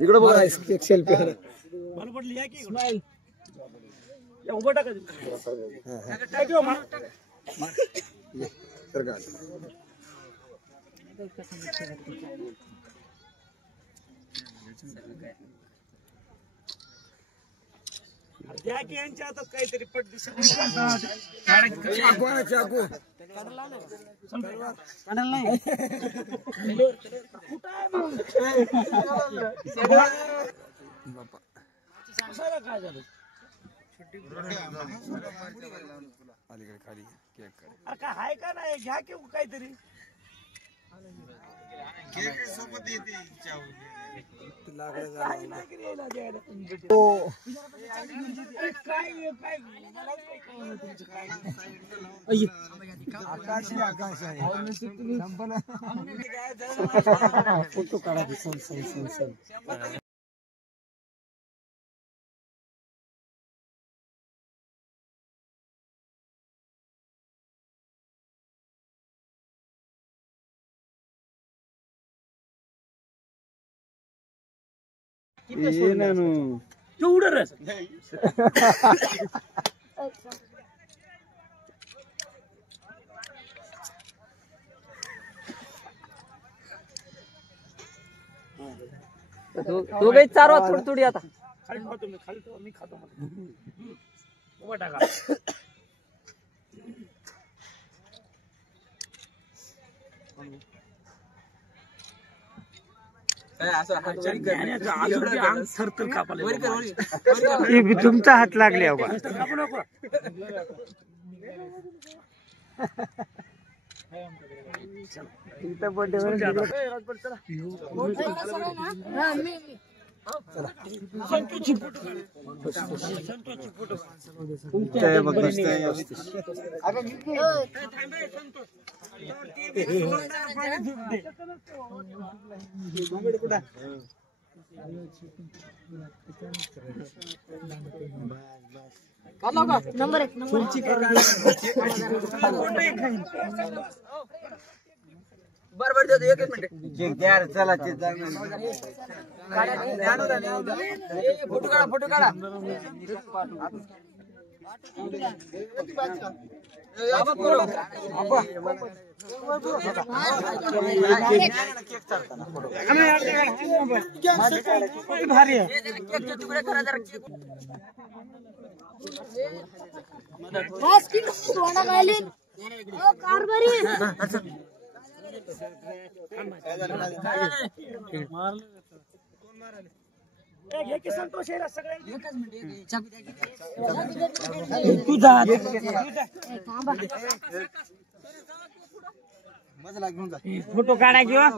इकडे बघा एक सेल्फी मला पडली या की स्माइल या उभा टाका टाकू मा सरकार द्या की यांच्या हातात काहीतरी पट दिसत चाकू काय झालं अलीकडे खाली केक अरे काय हाय का नाही घ्या की काहीतरी सोबत येते आकाश आहे फोटो काढा तेवढं रस तो काही चारवा थोडी थोडी आता खाली खातो मी खाली मी खातो उभा टाका तुमचा हात लागले नंबर 1 बरोबर देतो एकच मिनिट चला फोटो काढा फोटो काढा भारी आहे संतोष तुझा फोटो काढा किंवा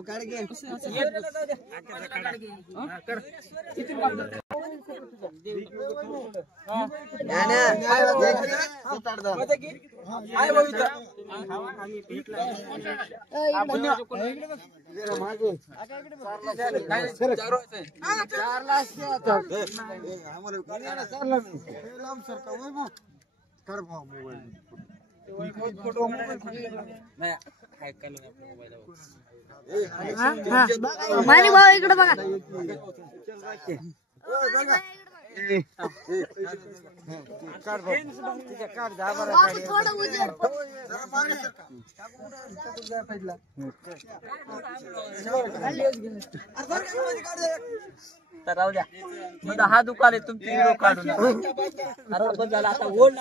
मानी भाऊ इकडे बघा तर राहू द्या मग हा दुकान आहे तुमची व्हिडिओ काढून अरे बस झाला आता ओढ